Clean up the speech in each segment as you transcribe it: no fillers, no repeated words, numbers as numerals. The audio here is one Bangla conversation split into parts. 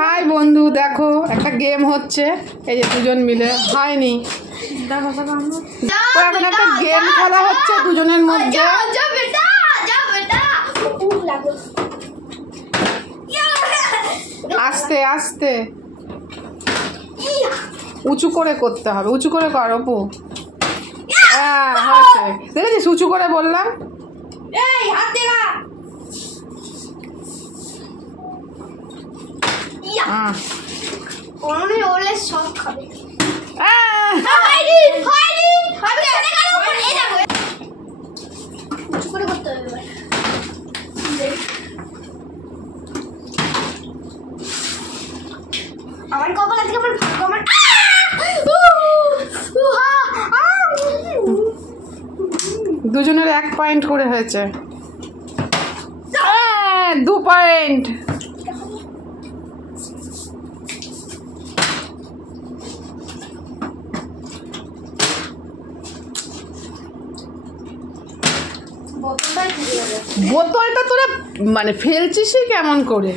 হাই বন্ধু, দেখো একটা গেম হচ্ছে, এই যে দুজন মিলে হয়নি, এখন একটা গেম খেলা হচ্ছে দুজনের মধ্যে। আস্তে আস্তে উঁচু করে করতে হবে, উঁচু করে কর অপু। হ্যাঁ হয়েছে, দেখেছিস উঁচু করে বললাম। সব খাবে। আমার কপাল আজকে আমার ভাগ্য আমার দুজনের 1 পয়েন্ট করে হয়েছে। 2 পয়েন্ট। বোতলটা তোরা মানে ফেলছিসই কেমন করে?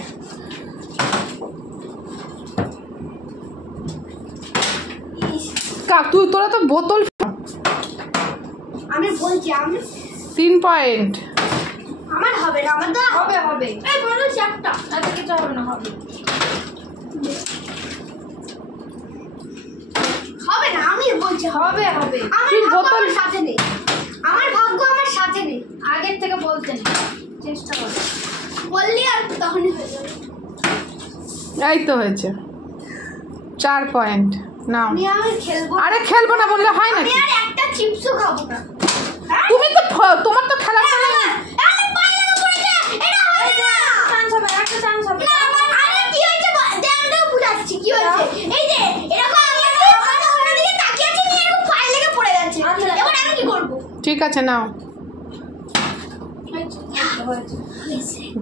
তুই তোরা তো বোতল। আমি বলছি আমি 3 পয়েন্ট। আমার হবে না, আমার তো হবে হবে। এই বড় চারটা এত কিছু হবে না, হবে হবে না, আমি বলছি হবে হবে। আমার ভাগ্য আমার সাথে নেই, আমার ভাগ্য আমার সাথে নেই। আগের থেকে বলতেন, চেষ্টা কর, বললি আর তখনই হয়ে যাবে। এই তো হয়েছে 4 পয়েন্ট। নাও আমি খেলবো। আরে খেলবো না বললে হয় না? আমি আর একটা চিপসও খাবো না। তুমি তো তোমার তো খেলা চলে না। আরে পায়ে লাগা পড়েছে, এটা হবে না। চান্স হবে, একটা চান্স হবে। না আরে কি হয়েছে দেখো, বুঝাচ্ছি কি হয়েছে। এই যে এরকম আমার অন্যদিকে তাকিয়ে আছে, নিয়ে এরকম পায়ে লেগে পড়ে যাচ্ছে। এবার আমি কি করব? ঠিক আছে নাও।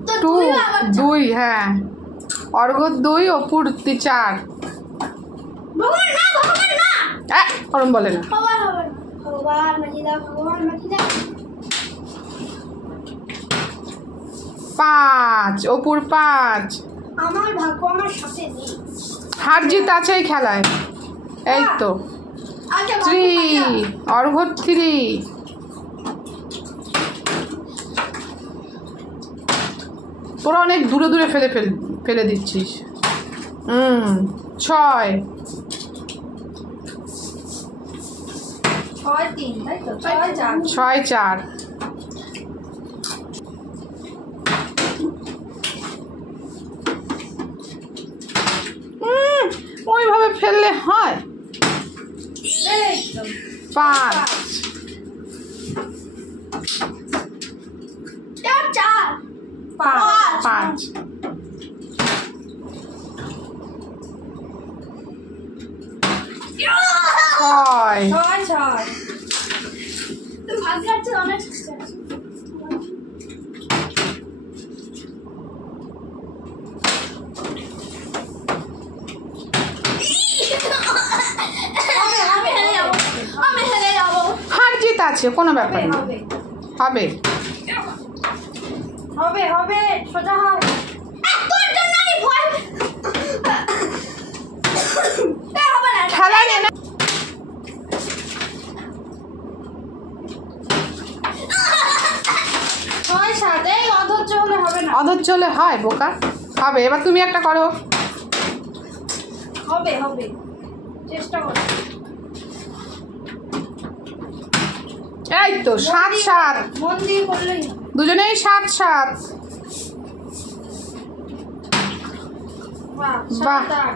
তো 2 হ্যাঁ, অর্ঘ 2, অপুর 4। ভগবান না, ভগবান না, ওরম বলে না। ভগবান হবে না, ভগবান মাজিদা, ভগবান মাজিদা। 5, অপুর 5। আমার ভাগ্য আমার সাথে নেই। হার জিত আছে এই খেলায়। এই তো আচ্ছা 3, অর্ঘ 3। তোরা অনেক দূরে দূরে ফেলে দিচ্ছিস। 6। 6-3 তাই তো, 6-4। 6-4। ওইভাবে ফেললে হয়? 5। 5। 6-6। তুমি ভাগ্য আছে অনেক। হার জিত আছে, কোনো ব্যাপার না। হবে হবে হবে, সোজা হও। তোর জন্য আমি ভয় হবে না, খেলা নেই না। অধৈর্য হলে হবে না। অধৈর্য হলে হয় বোকা? হবে। এবার তুমি একটা করো। হবে হবে, চেষ্টা করো। এই তো 7-7। মন দিয়ে করলেই দুজনেই 7-7। বাহ বাহ। 7-8।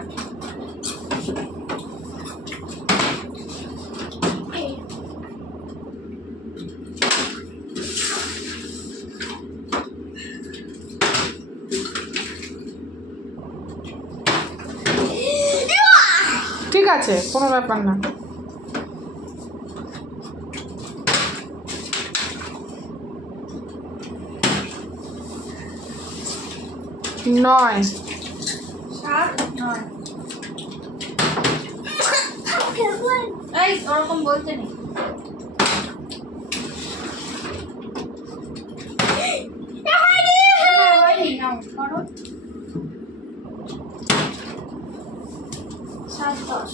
ঠিক আছে, কোনো ব্যাপার না। 9। 7-9। এই ওরকম বলতে নেই। হয়নি নাও করো। 7 10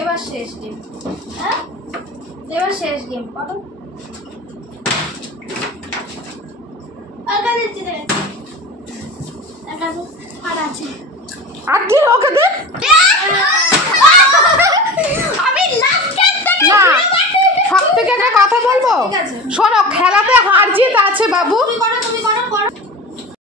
এবার শেষ গেম। হ্যাঁ এবার শেষ গেম করো। আলকা দিতে দে আলকা আর আছে আর কি ওকে দে আমি লাস্ট গেম থেকে না সব থেকে একটা কথা বলবো ঠিক আছে। শোনো খেলাতে হার জিত আছে বাবু তুমি করো, তুমি